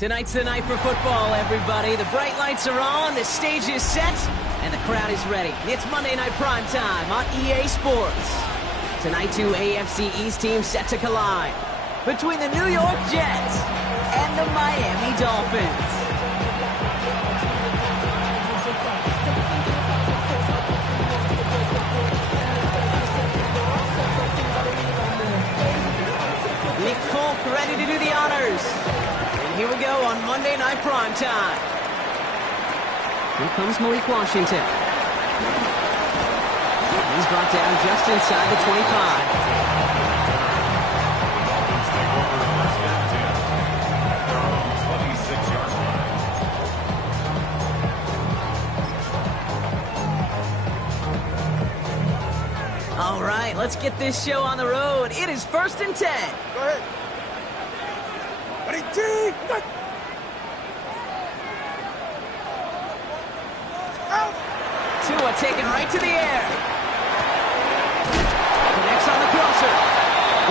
Tonight's the night for football, everybody. The bright lights are on, the stage is set, and the crowd is ready. It's Monday Night Prime Time on EA Sports. Tonight, two AFC East teams set to collide between the New York Jets and the Miami Dolphins. Nick Folk ready to do the honors. And here we go on Monday Night Prime Time. Here comes Malik Washington. He's brought down just inside the 25. All right, let's get this show on the road. It is 1st and 10. Go ahead. Ready, team. Out. Tua taken right to the air. Connects on the crosser.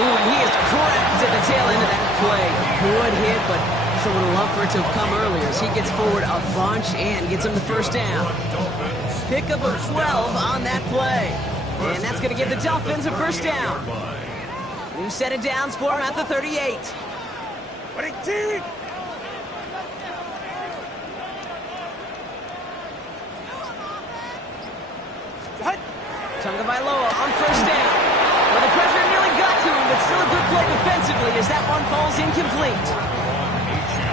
Ooh, and he is cracked at the tail end of that play. Good hit, but someone would love for it to have come earlier as he gets forward a bunch and gets him the first down. Pickup of 12 on that play. And that's going to give the Dolphins a first down. New set of downs for him at the 38. Ready, team. Tagovailoa on first down. Well, the pressure nearly got to him, but still a good play defensively as that one falls incomplete.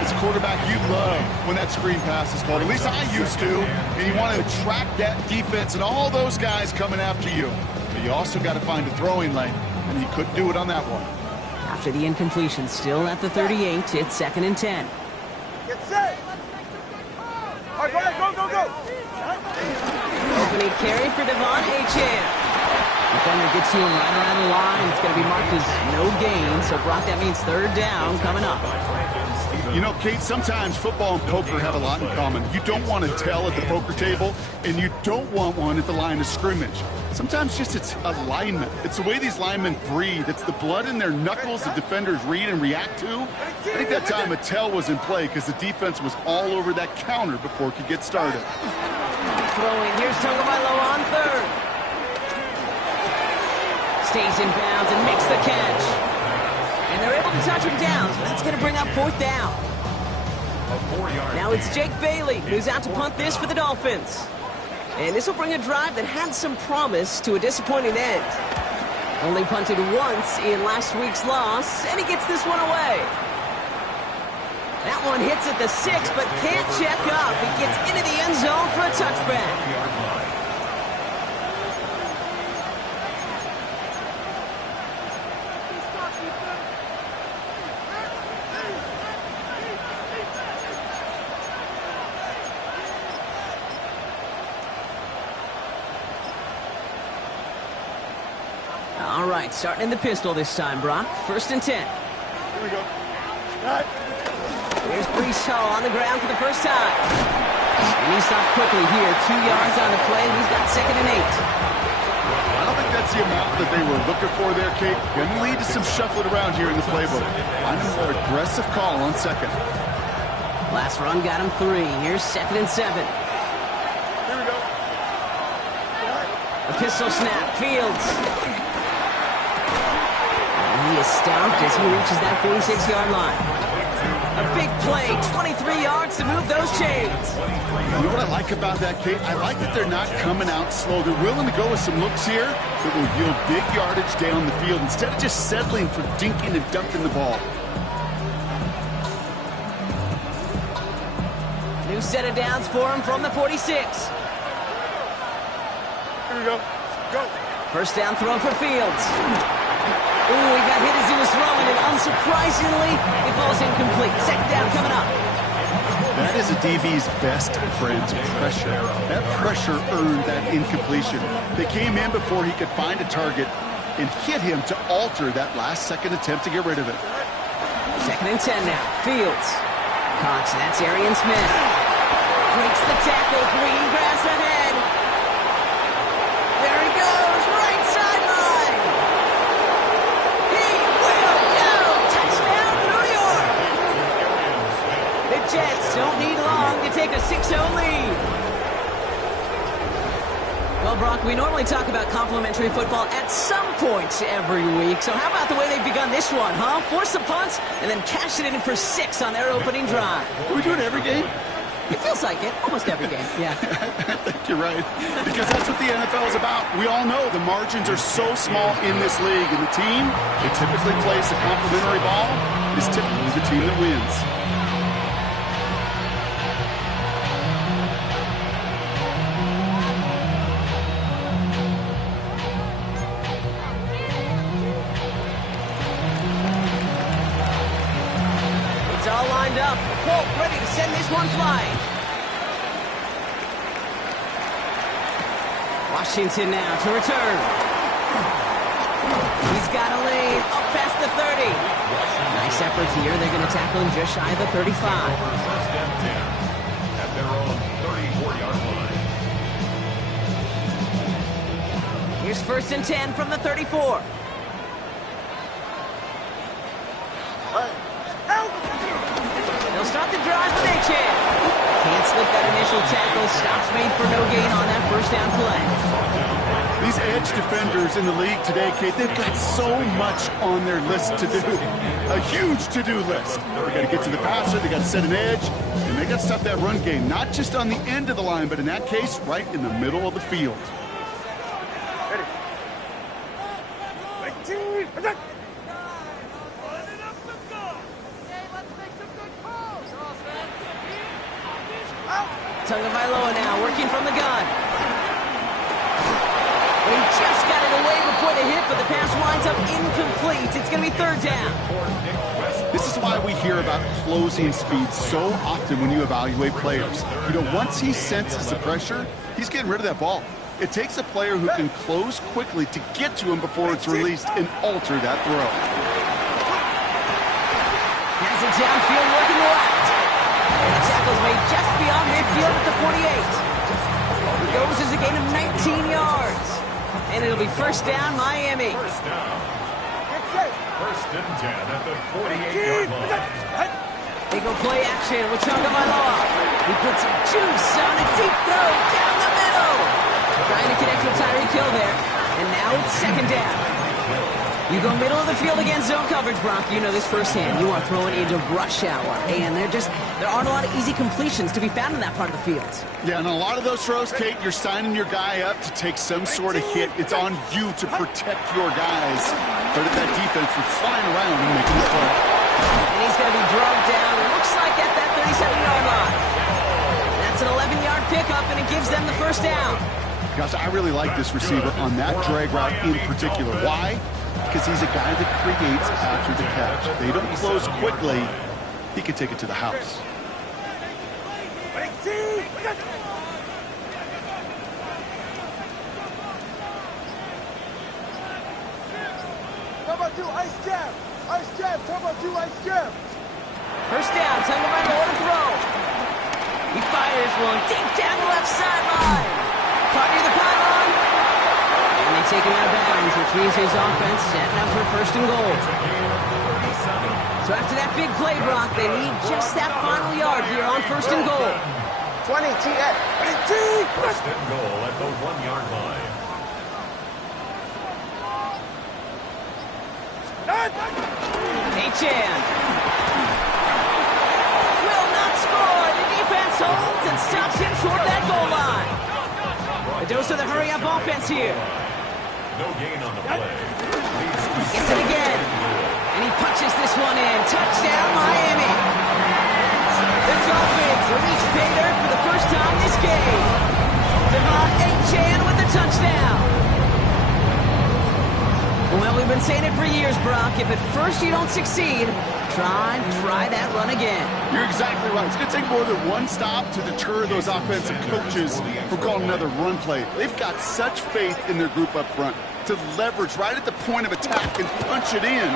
As a quarterback, you love when that screen pass is called. At least I used to. And you want to attract that defense and all those guys coming after you. But you also got to find a throwing lane, and he couldn't do it on that one. After the incompletion, still at the 38, it's 2nd and 10. Get set. All right, go ahead, go. Opening carry for Devon A.M.P. Defender gets to him right around the line. It's going to be marked as no gain. So, Brock, that means 3rd down coming up. You know, Kate, sometimes football and poker have a lot in common. You don't want to tell at the poker table, and you don't want one at the line of scrimmage. Sometimes just it's alignment. It's the way these linemen breathe. It's the blood in their knuckles the defenders read and react to. I think that time a tell was in play because the defense was all over that counter before it could get started. Throwing, here's Tagovailoa on 3rd. Stays in bounds and makes the catch. And they're able to touch him down, so that's going to bring up 4th down. Now it's Jake Bailey who's out to punt this for the Dolphins. And this will bring a drive that had some promise to a disappointing end. Only punted once in last week's loss, and he gets this one away. That one hits at the 6, but can't check up. He gets into the end zone for a touchback. All right, starting in the pistol this time, Brock. 1st and 10. Here we go. Right. Here's Breece Hall on the ground for the first time. And he stopped quickly here. 2 yards on the play. He's got 2nd and 8. I don't think that's the amount that they were looking for there, Kate. Going to lead to some shuffling around here in the playbook. Find a more aggressive call on 2nd. Last run got him 3. Here's 2nd and 7. Here we go. A pistol snap. Fields. And he is stopped as he reaches that 46-yard line. A big play, 23 yards to move those chains. You know what I like about that, Kate? I like that they're not coming out slow. They're willing to go with some looks here that will yield big yardage down the field instead of just settling for dinking and dunking the ball. New set of downs for him from the 46. Here we go. Go. First down throw for Fields. Ooh, he got hit as he was throwing, and unsurprisingly, it falls incomplete. 2nd down coming up. That is a DB's best friend, pressure. That pressure earned that incompletion. They came in before he could find a target and hit him to alter that last-second attempt to get rid of it. 2nd and 10 now. Fields. Caught, that's Arian Smith. Breaks the tackle, green grass ahead. There he goes, right sideline. He will go. Touchdown, New York. Well, Brock, we normally talk about complimentary football at some points every week. So how about the way they've begun this one, huh? Force the punts and then cash it in for 6 on their opening drive. Do we do it every game? It feels like it. Almost every game, yeah. I think you're right. Because that's what the NFL is about. We all know the margins are so small in this league. And the team that typically plays the complimentary ball is typically the team that wins. It's all lined up. Holt ready to send this one flying. Washington now to return. He's got a lead up past the 30. Nice effort here. They're going to tackle him just shy of the 35. First and 10 at their own 34-yard line. Here's first and 10 from the 34. They'll start the drive with A.M.P. Can't slip that initial tackle. Stops made for no gain on that first down play. These edge defenders in the league today, Kate, they've got so much on their list to do. A huge to-do list. They got to get to the passer, they got to set an edge, and they got to stop that run game, not just on the end of the line, but in that case, right in the middle of the field. Ready. Attack. Tagovailoa now working from the gun. He just got it away before the hit, but the pass winds up incomplete. It's going to be third down. This is why we hear about closing speed so often when you evaluate players. You know, once he senses the pressure, he's getting rid of that ball. It takes a player who can close quickly to get to him before it's released and alter that throw. Has it downfield working left. And the tackle's made just beyond midfield at the 48. It goes as a gain of 19 yards. And it'll be first down, Miami. First down. First and 10 at the 48-yard line. They go play action with Tagovailoa. He puts some juice on a deep throw down the middle. Trying to connect with Tyreek Hill there. And now it's second down. You go middle of the field against zone coverage, Brock. You know this firsthand. You are throwing into rush hour. And there aren't a lot of easy completions to be found in that part of the field. Yeah, and a lot of those throws, Kate, you're signing your guy up to take some sort of hit. It's on you to protect your guys. But that defense was flying around and making the play. And he's going to be drugged down. It looks like at that 37-yard line. That's an 11-yard pickup, and it gives them the first down. Gosh, I really like this receiver on that drag route in particular. Why? Because he's a guy that creates after the catch. They don't close quickly. He can take it to the house. Turbo 2, ice jab. Ice jab, turbo 2, ice jab. First down, Tagovailoa to throw. He fires one deep down the left sideline. Caught near the pylon. And they take him out of bounds, which means his offense setting up for first and goal. So after that big play, Brock, they need just that final yard here on first and goal. 20, TF. First and goal at the 1-yard line. A.M. will not score. The defense holds and stops him short of that goal line. The dose of the hurry-up offense here. No gain on the play. Gets it again. And he punches this one in. Touchdown, Miami. The Dolphins reach pay dirt for the first time this game. Devon A.M. with the touchdown. Well, we've been saying it for years, Brock. If at first you don't succeed, try that run again. You're exactly right. It's going to take more than one stop to deter those offensive coaches from calling another run play. They've got such faith in their group up front to leverage right at the point of attack and punch it in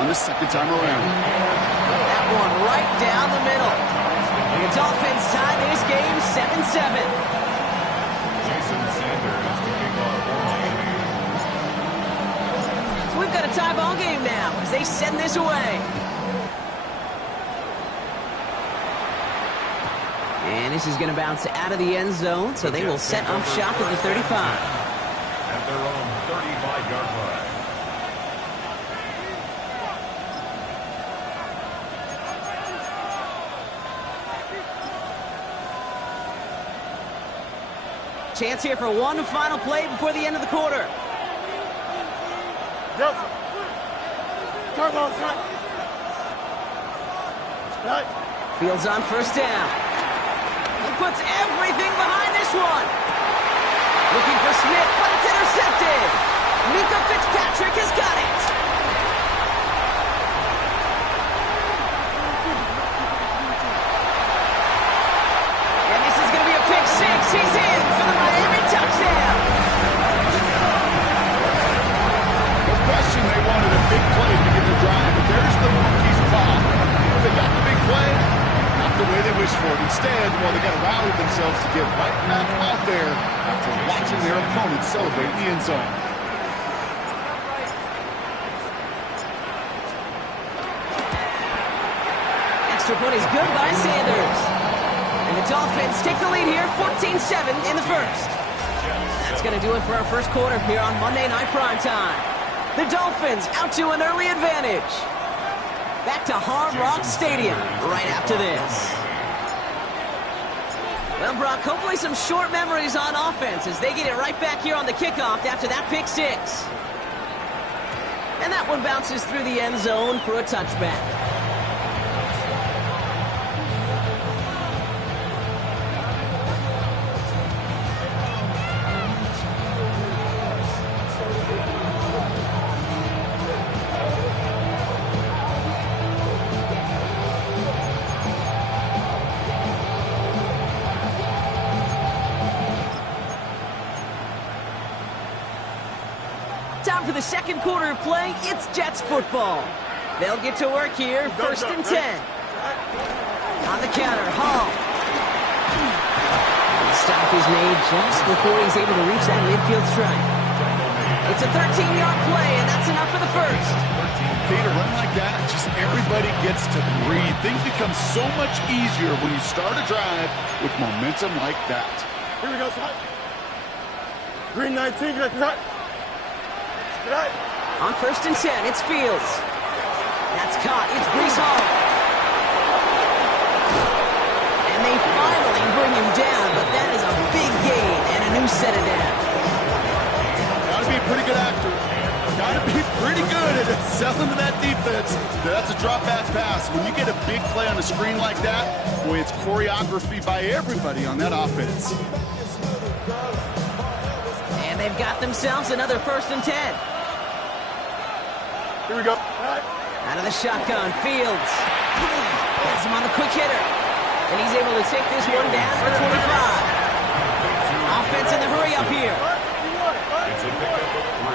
on the second time around. That one right down the middle. The Dolphins tie this game 7-7. Jason Sanders to kick off for Miami. So we've got a tie ball game now as they send this away. And this is going to bounce out of the end zone, so they will set up shop at the 35. at their own 35-yard line. Chance here for one final play before the end of the quarter. Fields on first down. He puts everything behind this one. Looking for Smith, but it's intercepted. Mika Fitzpatrick has got it. And this is going to be a pick six. He's in for the Miami touchdown. No question they wanted a big play to begin the drive, but there's the monkey's paw. They got the big play, not the way they wished for it. Instead, well, they got to rally themselves to get right back out there after watching their opponents celebrate in the end zone. Extra point is good by Sanders. And the Dolphins take the lead here, 14-7 in the first. That's going to do it for our first quarter here on Monday Night Primetime. The Dolphins out to an early advantage. Back to Hard Rock Stadium right after this. Well, Brock, hopefully some short memories on offense as they get it right back here on the kickoff after that pick six. And that one bounces through the end zone for a touchback. Time for the second quarter of play. It's Jets football. They'll get to work here, first and 10. On the counter, Hall. The stop is made just before he's able to reach that midfield strike. It's a 13-yard play, and that's enough for the first. Okay, to run like that, just everybody gets to breathe. Things become so much easier when you start a drive with momentum like that. Here we go, son. Green 19, get cut. On first and 10, it's Fields. That's caught. It's Breece Hall. And they finally bring him down, but that is a big gain and a new set of downs. Gotta be a pretty good actor. Gotta be pretty good at selling to that defense. That's a drop back pass. When you get a big play on a screen like that, boy, it's choreography by everybody on that offense. And they've got themselves another first and 10. Here we go. Out of the shotgun, Fields. Has him on the quick hitter. And he's able to take this one down for 25. Offense in the hurry up here. It's a pickup of 3.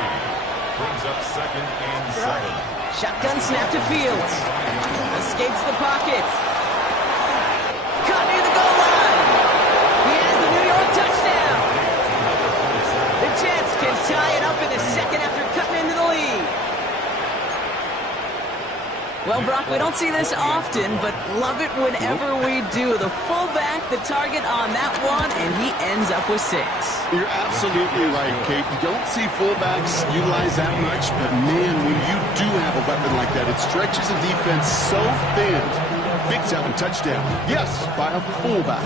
Brings up second and 7. Shotgun snap to Fields. Escapes the pocket. Caught near the goal line. He has the New York touchdown. The Jets can tie it up in the second after cutting into the lead. Well, Brock, we don't see this often, but love it whenever we do. The fullback, the target on that one, and he ends up with 6. You're absolutely right, Kate. You don't see fullbacks utilize that much, but man, when you do have a weapon like that, it stretches a defense so thin. Big time touchdown. Yes, by a fullback.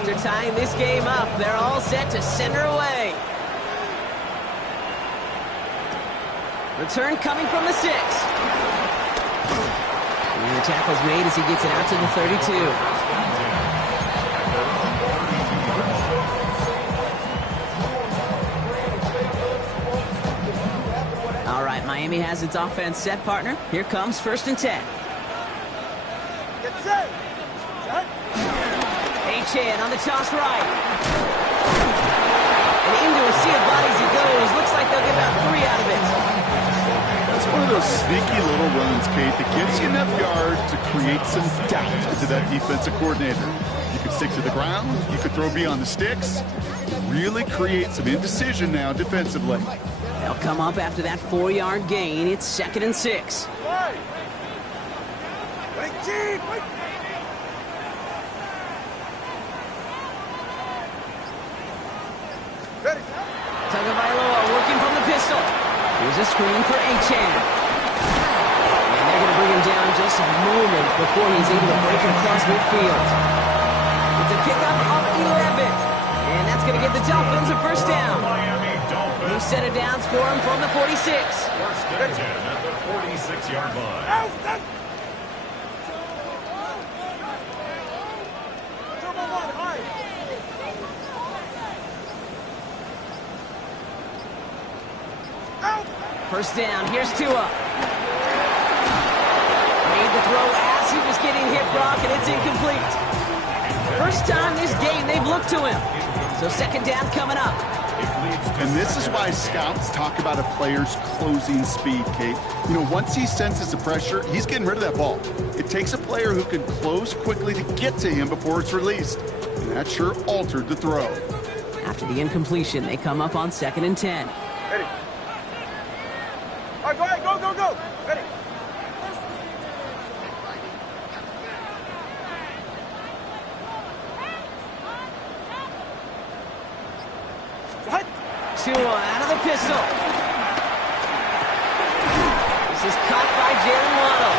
After tying this game up, they're all set to send her away. Return coming from the 6. And the tackle's made as he gets it out to the 32. All right, Miami has its offense set, partner. Here comes first and 10. Get set. Chan on the toss right. And into a sea of bodies he goes. Looks like they'll get about 3 out of it. That's one of those sneaky little runs, Kate, that gives you enough yards to create some doubt into that defensive coordinator. You could stick to the ground. You could throw beyond the sticks. Really create some indecision now defensively. They'll come up after that 4-yard gain. It's 2nd and 6. Tagovailoa working from the pistol. Here's a screen for A.M.P. And they're going to bring him down just a moment before he's able to break it across midfield. It's a pickup of 11. And that's going to give the Dolphins a first down. New set of downs for him from the 46. First and 10 at the 46-yard line. First down, here's Tua. Made the throw as he was getting hit, Brock, and it's incomplete. First time this game they've looked to him. So 2nd down coming up. And this is why scouts talk about a player's closing speed, Kate. You know, once he senses the pressure, he's getting rid of that ball. It takes a player who can close quickly to get to him before it's released. And that sure altered the throw. After the incompletion, they come up on 2nd and 10. Ready. All right, go ahead, go. Ready. Tua out of the pistol. This is caught by Jalen Waddle.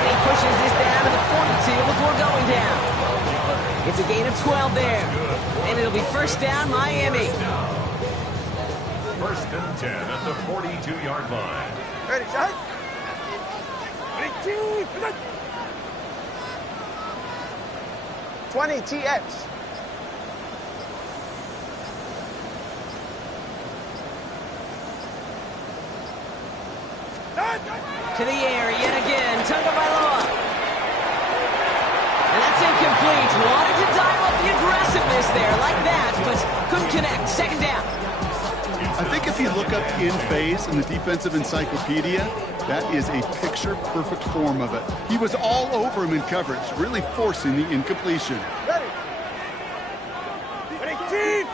He pushes this down to the 42 before going down. It's a gain of 12 there. And it'll be first down, Miami. First and 10 at the 42-yard line. Ready, shot. Ready, 20 TX. To the air yet again, Tagovailoa. And that's incomplete. Wanted to dial up the aggressiveness there like that, but couldn't connect. 2nd down. I think if you look up in phase in the defensive encyclopedia, that is a picture-perfect form of it. He was all over him in coverage, really forcing the incompletion. Ready. Ready, team.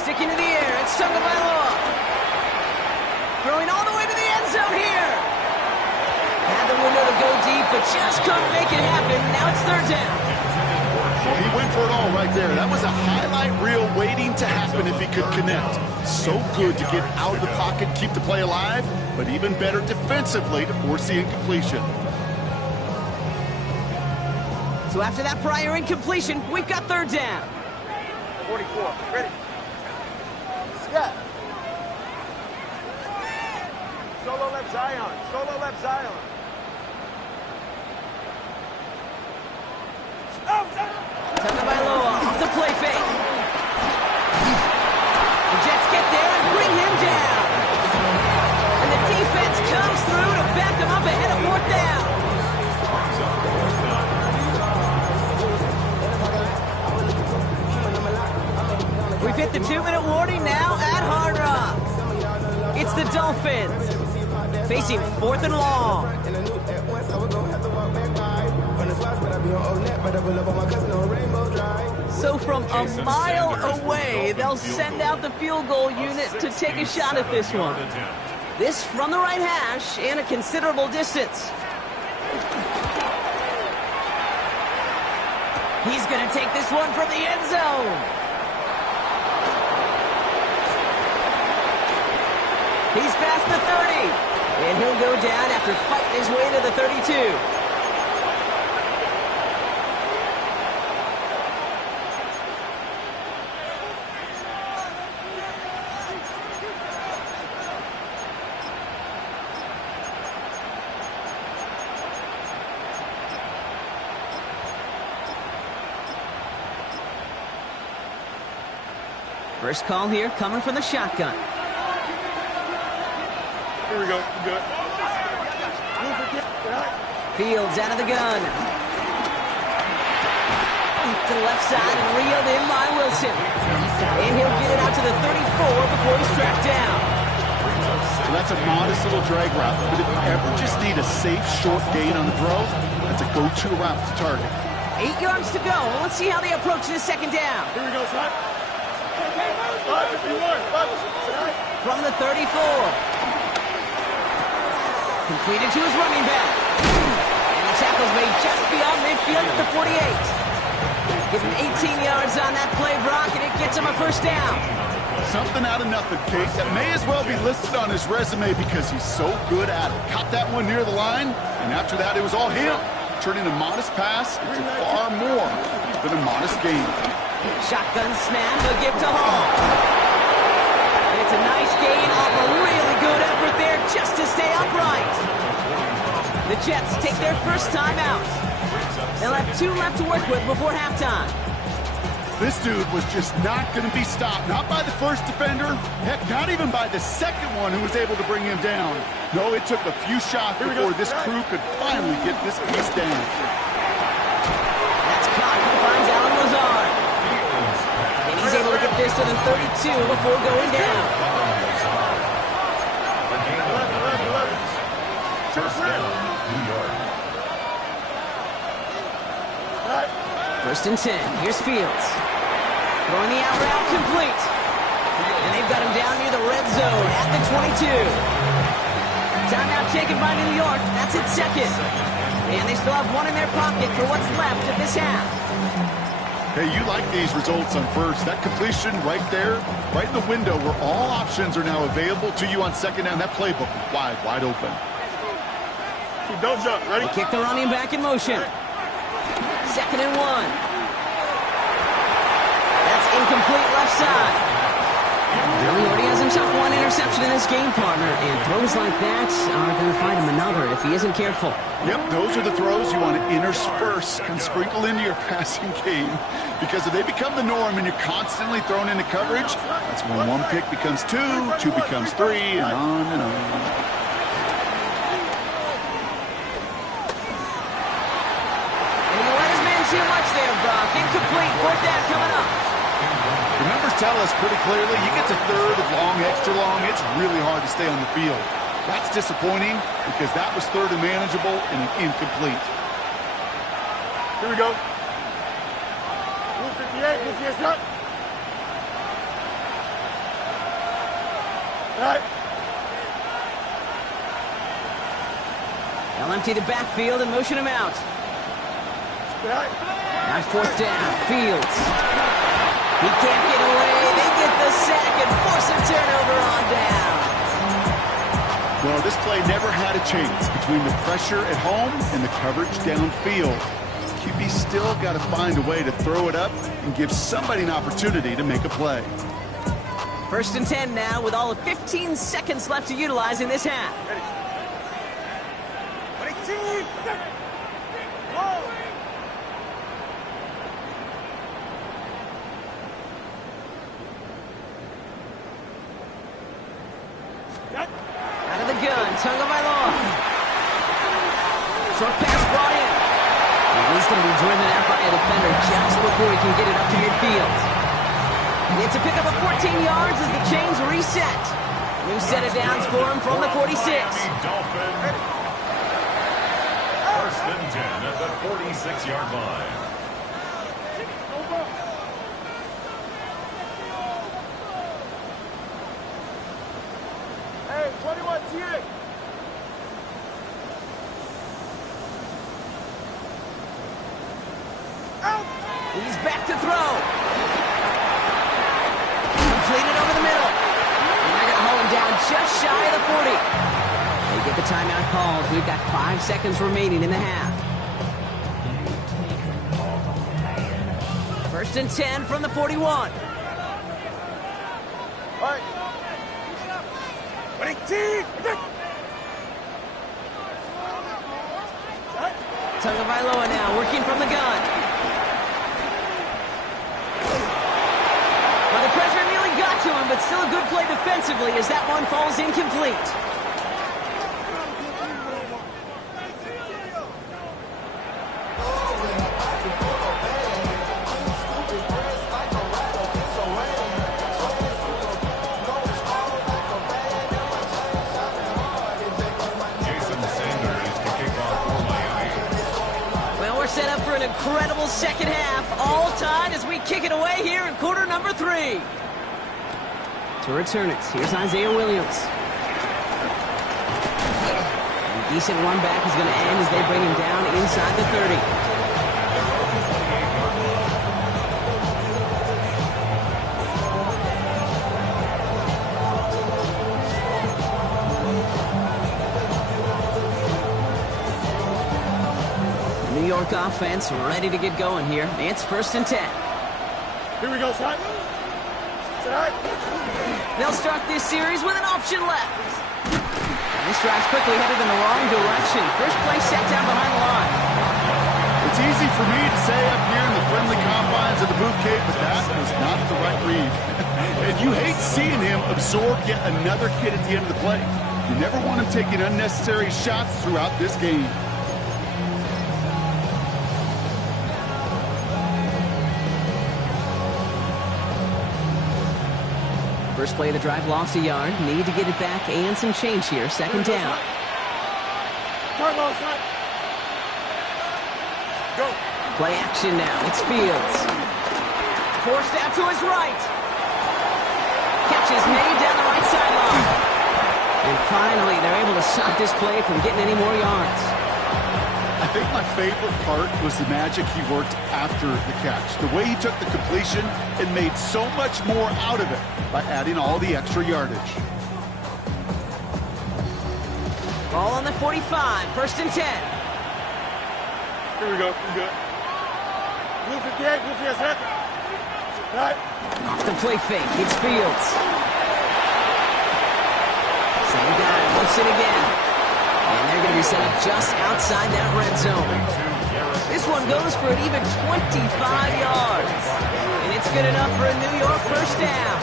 Sticking to the air, it's Tagovailoa. Throwing all the way to the end zone here. Had the window to go deep, but just couldn't make it happen. Now it's 3rd down. Well, he went for it all right there. That was a highlight reel waiting to happen if he could connect. So good to get out of the pocket, keep the play alive, but even better defensively to force the incompletion. So after that prior incompletion, we've got 3rd down. 44. Ready. Scott. Solo left Zion. Tagovailoa off the play fake. The Jets get there and bring him down. And the defense comes through to back him up ahead of 4th down. We've hit the 2-minute warning now at Hard Rock. It's the Dolphins facing 4th and long. So from a mile away, they'll send out the field goal unit to take a shot at this one. This from the right hash and a considerable distance. He's going to take this one from the end zone. He's past the 30, and he'll go down after fighting his way to the 32. First call here coming from the shotgun. Here we go. Good. Fields out of the gun. To the left side and reeled in by Wilson. And he'll get it out to the 34 before he's tracked down. So that's a modest little drag route, but if you ever just need a safe, short gain on the throw, that's a go-to route to target. 8 yards to go. Well, let's see how they approach this second down. Here we go, son. From the 34. Completed to his running back. And the tackle's made just beyond midfield at the 48. Give him 18 yards on that play, Brock, and it gets him a first down. Something out of nothing, Kate. That may as well be listed on his resume because he's so good at it. Caught that one near the line, and after that, it was all him. Turning a modest pass into far more than a modest gain. Shotgun snap, a give to Hall. And it's a nice gain off a really good effort there just to stay upright. The Jets take their first time out. They'll have 2 left to work with before halftime. This dude was just not going to be stopped. Not by the first defender. Heck, not even by the second one who was able to bring him down. No, it took a few shots before this crew could finally get this piece down. That's caught. He finds Alan Lazard. And he's able to get this to the 32 before going down. First down, New York. First and 10. Here's Fields. Throwing the out route complete. And they've got him down near the red zone at the 22. Timeout taken by New York. That's its second. And they still have one in their pocket for what's left of this half. Hey, you like these results on first. That completion right there, right in the window where all options are now available to you on second down. That playbook wide open. Don't jump. Ready? They kick the running back in motion. Second and 1. That's incomplete left side. Billy already has himself one interception in this game, partner, and throws like that are going to find him another if he isn't careful. Yep, those are the throws you want to intersperse and sprinkle into your passing game, because if they become the norm and you're constantly thrown into coverage, that's when 1 pick becomes 2, 2 becomes 3, and on and on. Too much there, Brock. Incomplete. 4th down coming up. The numbers tell us pretty clearly, you get to third and long, extra long, it's really hard to stay on the field. That's disappointing because that was third and manageable and an incomplete. Here we go. 58, cut. All right. They'll empty the backfield and motion him out. Now 4th down, Fields. He can't get away. They get the sack and force a turnover on down. Well, this play never had a chance between the pressure at home and the coverage downfield. QB still got to find a way to throw it up and give somebody an opportunity to make a play. First and 10 now with all of 15 seconds left to utilize in this half. Out of the gun, Tagovailoa. Short pass brought in. And he's going to be driven out by a defender just before he can get it up to midfield. It's a pickup of 14 yards as the chains reset. New set of downs for him from the 46. First and 10 at the 46-yard line. Hey, 21 TA. He's back to throw. Completed over the middle. And they're going to haul him down just shy of the 40. They get the timeout called. We've got 5 seconds remaining in the half. First and 10 from the 41. All right. Tagovailoa now working from the gun. Well, the pressure nearly got to him, but still a good play defensively as that one falls incomplete. incredible second half, all tied as we kick it away here in quarter number 3. To return it, here's Isaiah Williams. A decent run back is going to end as they bring him down inside the 30. New York offense ready to get going here. It's 1st and 10. Here we go, Shot. They'll start this series with an option left. And this drive's quickly headed in the wrong direction. First play set down behind the line. It's easy for me to say up here in the friendly confines of the Booth Cave, but that was not the right read. And you hate seeing him absorb yet another hit at the end of the play. You never want him taking unnecessary shots throughout this game. First play of the drive lost a yard. Need to get it back and some change here. 2nd down. Go. Play action now. It's Fields. Forced out to his right. Catch is made down the right sideline. And finally, they're able to stop this play from getting any more yards. I think my favorite part was the magic he worked after the catch. The way he took the completion and made so much more out of it by adding all the extra yardage. Ball on the 45, 1st and 10. Here we go. We're good. Blue 58, Blue 58, right. Off the play fake, it's Fields. Same guy, looks it again. And they're going to be set up just outside that red zone. This one goes for an even 25 yards. And it's good enough for a New York 1st down.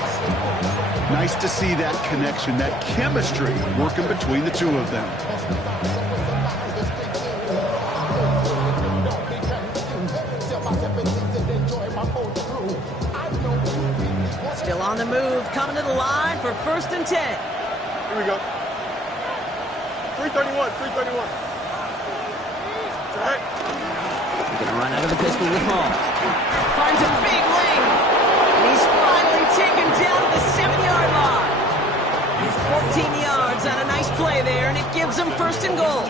Nice to see that connection, that chemistry working between the two of them. Still on the move, coming to the line for 1st and 10. Here we go. 331, 331. Right. He's going to run out of the pistol with Hall. Finds a big lane. And he's finally taken down at the 7-yard line. He's 14 yards on a nice play there, and it gives him 1st and goal.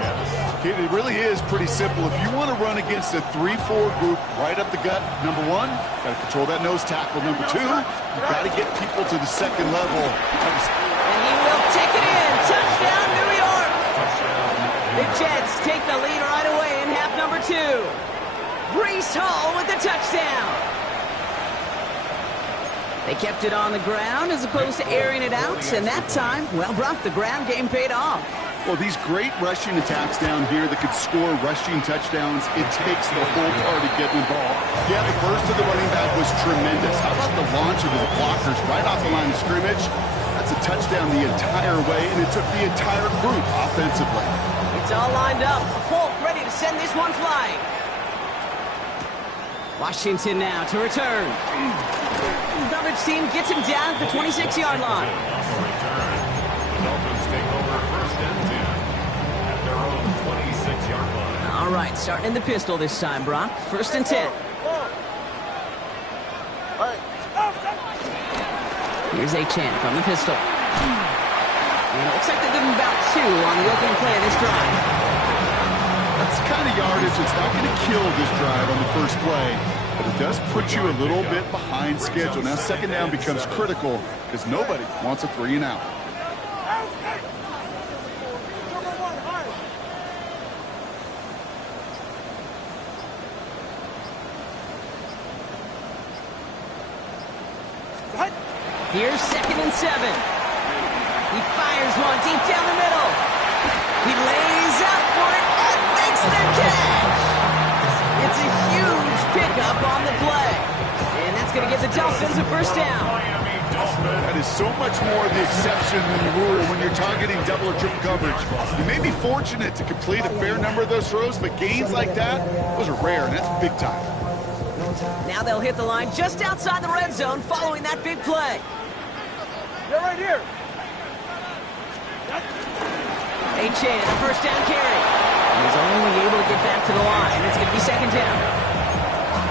It really is pretty simple. If you want to run against a 3-4 group right up the gut, number 1, got to control that nose tackle. Number 2, you've got to get people to the 2nd level. And he will take it in. Touchdown, New York. The Jets take the lead right away in half number 2. Breece Hall with the touchdown. They kept it on the ground as opposed to airing it out, and that time, well, Brock, the ground game paid off. Well, these great rushing attacks down here that could score rushing touchdowns, it takes the whole party getting involved. Yeah, the burst of the running back was tremendous. How about the launch of the blockers right off the line of scrimmage? That's a touchdown the entire way, and it took the entire group offensively. It's all lined up. Folk ready to send this one flying. Washington now to return. The coverage team gets him down at the 26-yard line. The Dolphins take over 1st and 10 at their own 26-yard line. All right, starting in the pistol this time, Brock. 1st and 10. Here's A.M.P from the pistol. And it looks like they give him about 2 on the opening play of this drive. That's the kind of yardage that's not going to kill this drive on the first play, but it does put you a little bit behind schedule. Now 2nd down becomes critical because nobody wants a 3 and out. Here's 2nd and 7. He fires one deep down the middle. He lays out for it and makes the catch. It's a huge pickup on the play. And that's going to give the Dolphins a 1st down. That is so much more the exception than the rule when you're targeting double or triple coverage. You may be fortunate to complete a fair number of those throws, but gains like that, those are rare, and that's big time. Now they'll hit the line just outside the red zone following that big play. You're right here. A.M.P, a 1st down carry. He's only able to get back to the line. It's going to be 2nd down.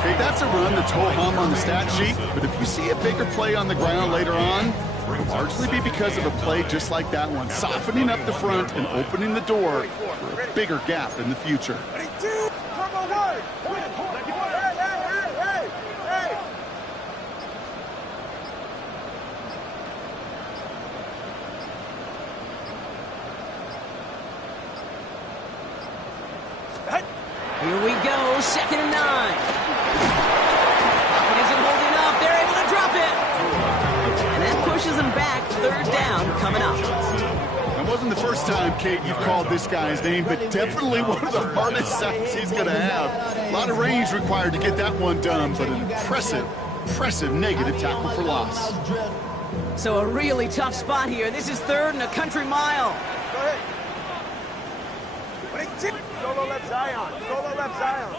Okay, that's a run that's ho-hum on the stat sheet, but if you see a bigger play on the ground later on, it'll largely be because of a play just like that one, softening up the front and opening the door for a bigger gap in the future. Here we go, 2nd and 9. It isn't holding up. They're able to drop it. And that pushes them back. 3rd down coming up. It wasn't the first time, Kate, you've called this guy's name, but definitely one of the hardest sacks he's going to have. A lot of range required to get that one done, but an impressive negative tackle for loss. So a really tough spot here. This is 3rd and a country mile. Go ahead. Solo left Zion. Solo left Zion.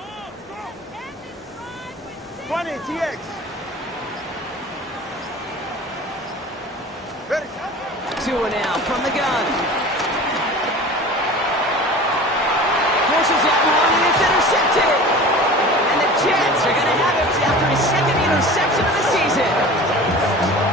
20, TX. Ready. 2 and out from the gun. Forces that one, and it's intercepted. And the Jets are going to have it after his 2nd interception of the season.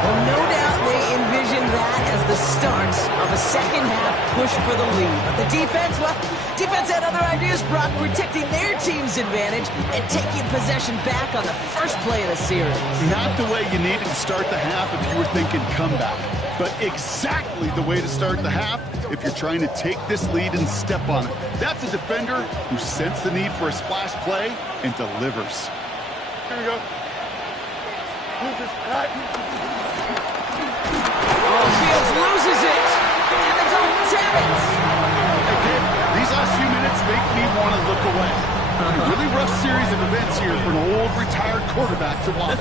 Well, no doubt they envisioned that as the start of a second-half push for the lead. But the defense, well, defense had other ideas, Brock, protecting their team's advantage and taking possession back on the first play of the series. Not the way you needed to start the half if you were thinking comeback, but exactly the way to start the half if you're trying to take this lead and step on it. That's a defender who sensed the need for a splash play and delivers. Here we go. Oh, Fields loses it. And the Dolphins have it. Hey, kid, these last few minutes make me want to look away. A really rough series of events here for an old retired quarterback to watch.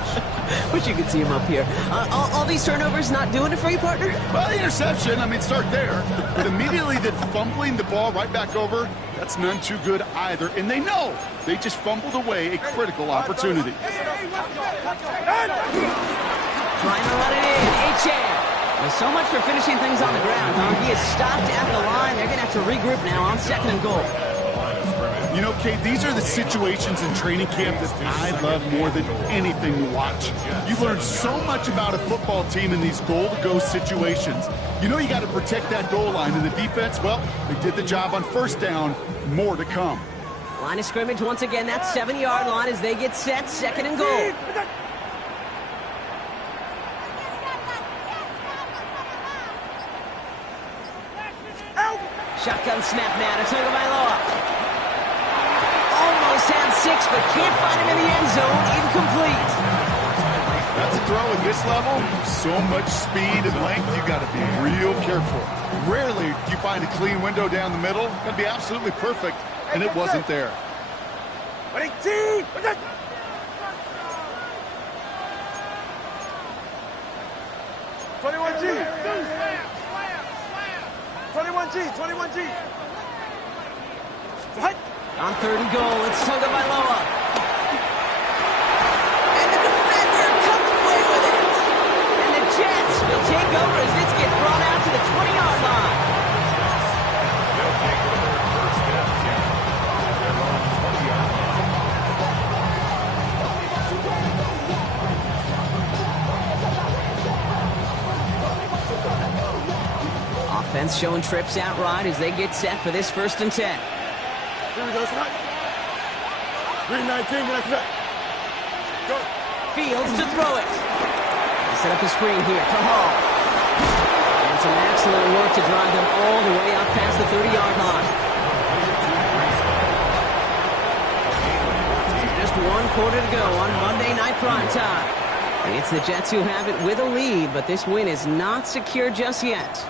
Wish you could see him up here. All these turnovers not doing it for you, partner? Well, the interception, I mean, start there. But immediately then fumbling the ball right back over, that's none too good either. And they know they just fumbled away a critical opportunity. Trying to run it in. A-Chan. Well, so much for finishing things on the ground, huh? He is stopped at the line. They're going to have to regroup now on 2nd and goal. You know, Kate, these are the situations in training camp that I love more than anything to watch. You learn so much about a football team in these goal-to-go situations. You know you got to protect that goal line, and the defense, well, they did the job on 1st down. More to come. Line of scrimmage once again. That 7-yard line as they get set. 2nd and goal. Shotgun snap now to Tagovailoa. Almost had 6, but can't find him in the end zone. Incomplete. That's a throw at this level. So much speed and length, you got to be real careful. Rarely do you find a clean window down the middle. That'd be absolutely perfect, and it wasn't there. 22. 21G. 21G. 21G. On 3rd and goal, it's Tagovailoa. And the defender comes away with it. And the Jets will take over as this gets brought out to the 20-yard line. They'll take over 1st and 10 at their own 20-yard line. Offense showing trips out right as they get set for this 1st and 10. Here we go, Scott. 319, next up. Go. Fields to throw it. They set up the screen here for Hall. And some excellent work to drive them all the way up past the 30-yard line. Just 1 quarter to go on Monday Night Primetime. It's the Jets who have it with a lead, but this win is not secure just yet.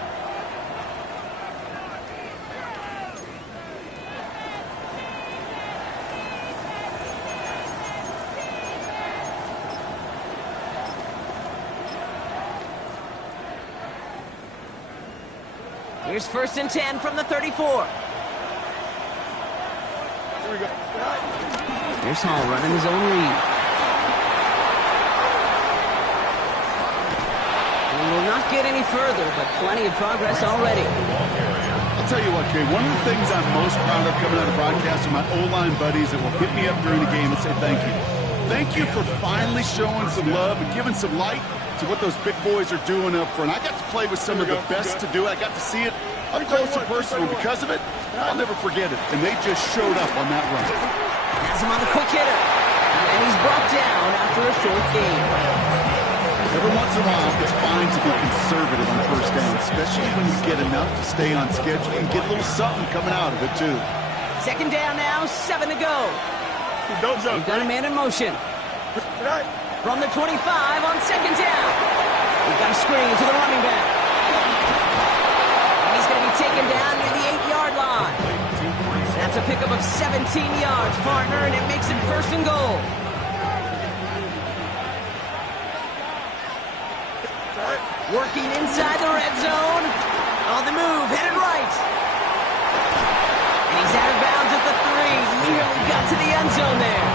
Here's 1st and 10 from the 34. Here we go. Here's Hall running his own read. And will not get any further, but plenty of progress already. I'll tell you what, Kay, one of the things I'm most proud of coming out of broadcast are my O-line buddies that will hit me up during the game and say thank you. thank you for finally showing some love and giving some light to what those big boys are doing up front. I got to play with some of the best to do it. I got to see it up close and personal. Because of it, I'll never forget it. And they just showed up on that run. Has him on the quick hitter. And he's brought down after a short game. Every once in a while, it's fine to be conservative on first down, especially when you get enough to stay on schedule and get a little something coming out of it, too. Second down now, 7 to go. They've got a man in motion. From the 25 on second down. We've got a screen to the running back. And he's going to be taken down near the 8-yard line. That's a pickup of 17 yards, partner, and it makes it first and goal. Working inside the red zone. On the move, headed right. And he's out of bounds at the 3. Nearly got to the end zone there.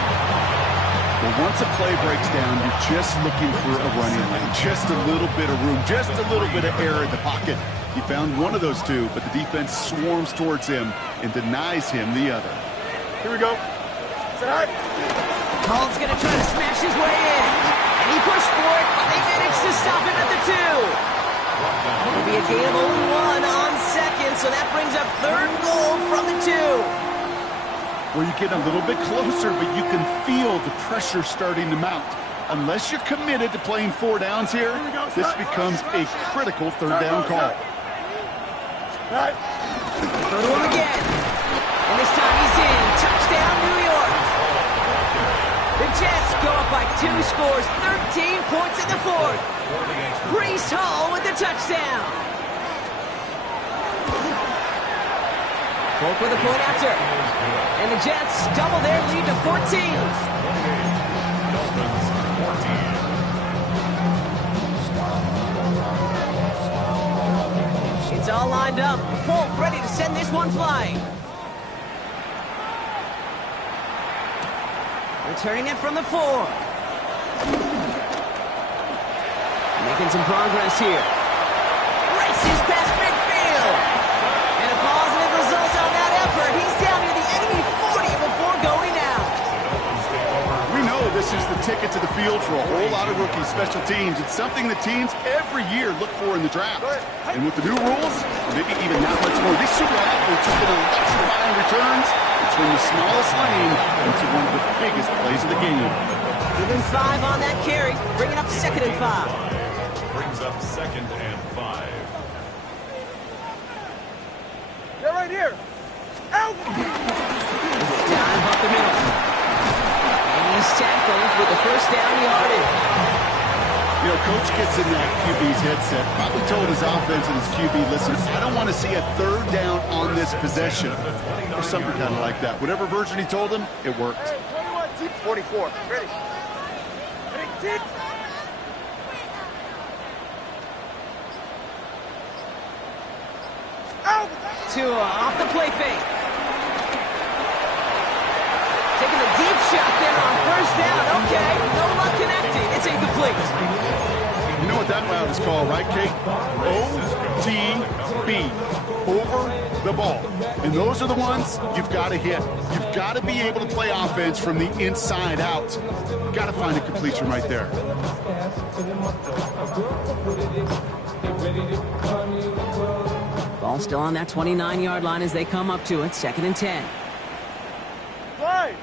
Well, once a play breaks down, you're just looking for a running lane. Just a little bit of room, just a little bit of air in the pocket. He found one of those two, but the defense swarms towards him and denies him the other. Here we go. Hall's going to try to smash his way in. And he pushed for it, but they managed to stop him at the 2. It'll be a gain of only 1 on second, so that brings up third goal from the 2. Well, you get a little bit closer, but you can feel the pressure starting to mount. Unless you're committed to playing 4 downs here, this becomes a critical third down call. Throw to him again. And this time he's in. Touchdown, New York. The Jets go up by 2 scores, 13 points in the 4th. Breece Hall with the touchdown. Folk with a point after. And the Jets double their lead to 14. It's all lined up. Folk ready to send this one flying. Returning it from the 4. Making some progress here. Races past midfield. And a positive result on that effort. He's down near the enemy 40 before going out. We know this is the ticket to the field for a whole lot of rookie special teams. It's something that teams every year look for in the draft. And with the new rules, maybe even that much more, these super athletes have been electrifying returns from the smallest lane into one of the biggest plays of the game. Give him 5 on that carry, bringing up 2nd and 5. Brings up 2nd and 5. They're right here. Out! Dive up the middle. And he's tackled with the first down yardage. You know, Coach gets in that QB's headset, probably told his offense and his QB, listen, I don't want to see a third down on this possession, or something kind of like that. Whatever version he told him, it worked. Hey, 21, team 44. Ready. Ready, team. Out! Tua off the play fake. Taking a deep shot there on first down. Okay, no luck connecting. It's incomplete. You know what that route is called, right, Kate? OTB, over the ball. And those are the ones you've got to hit. You've got to be able to play offense from the inside out. Got to find a completion right there. Ball still on that 29-yard line as they come up to it. 2nd and 10. Play.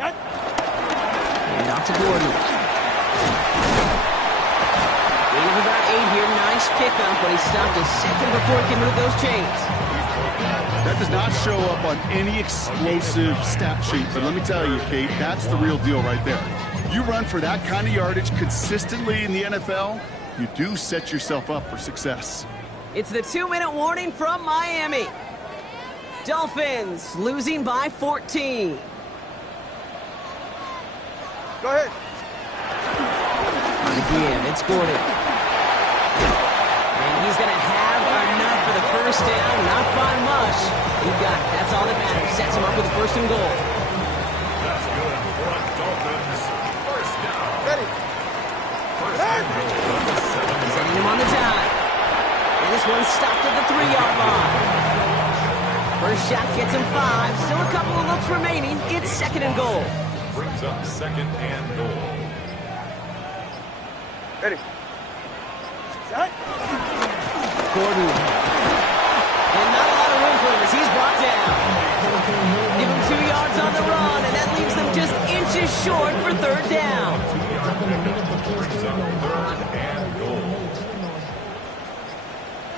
And off to Gordon. Gain of about 8 here. Nice pickup, but he stopped a second before he can move those chains. That does not show up on any explosive stat sheet, but let me tell you, Kate, that's the real deal right there. You run for that kind of yardage consistently in the NFL, you do set yourself up for success. It's the 2-minute warning from Miami. Dolphins losing by 14. Go ahead. Again, it's Gordon. And he's going to have enough for the first down. Not by much. He got it. That's all that matters. Sets him up with the 1st and goal. That's good for the Dolphins. First down. Ready. First and goal. Setting him on the dive. And this one stopped at the 3-yard line. First shot gets him 5. Still a couple of looks remaining. It's 2nd and goal. brings up second and goal. Ready. Set. Gordon. And not a lot of room for him as he's brought down. Give him 2 yards on the run, and that leaves them just inches short for third down. 2-yard pickup brings up third and goal.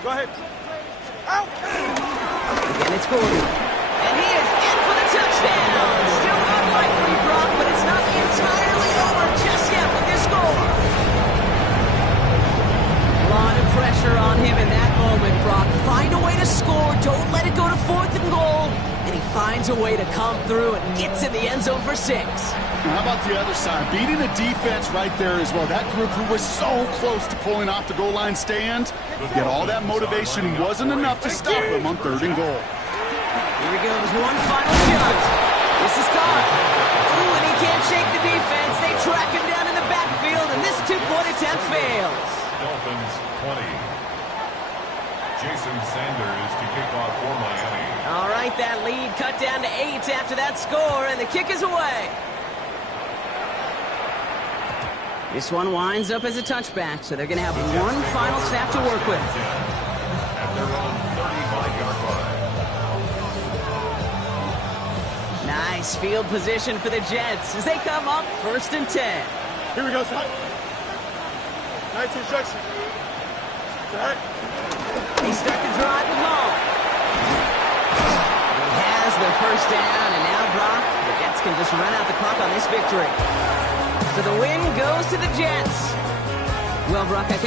Go ahead. Out. Again, it's Gordon. And he is in for the touchdown. Still unlikely, Brock, but it's not entirely over just yet with this score. A lot of pressure on him in that moment, Brock. Find a way to score. Don't let it go to 4th and goal. And he finds a way to come through and gets in the end zone for 6. How about the other side? Beating the defense right there as well. That group who was so close to pulling off the goal line stand, yet all that motivation wasn't enough to stop them on 3rd and goal. Here he goes, one final shot. This is caught. Ooh, and he can't shake the defense. They track him down in the backfield, and this 2-point attempt fails. Dolphins 20. Jason Sanders to kick off for Miami. All right, that lead cut down to 8 after that score, and the kick is away. This one winds up as a touchback, so they're going to have one final snap to work with. At their own 35-yard line. Nice field position for the Jets as they come up 1st and 10. Here we go, son. Nice instruction. Set. They start the drive with home. He has the 1st down, and now Brock, the Jets can just run out the clock on this victory. So the win goes to the Jets. Well, Brock, I think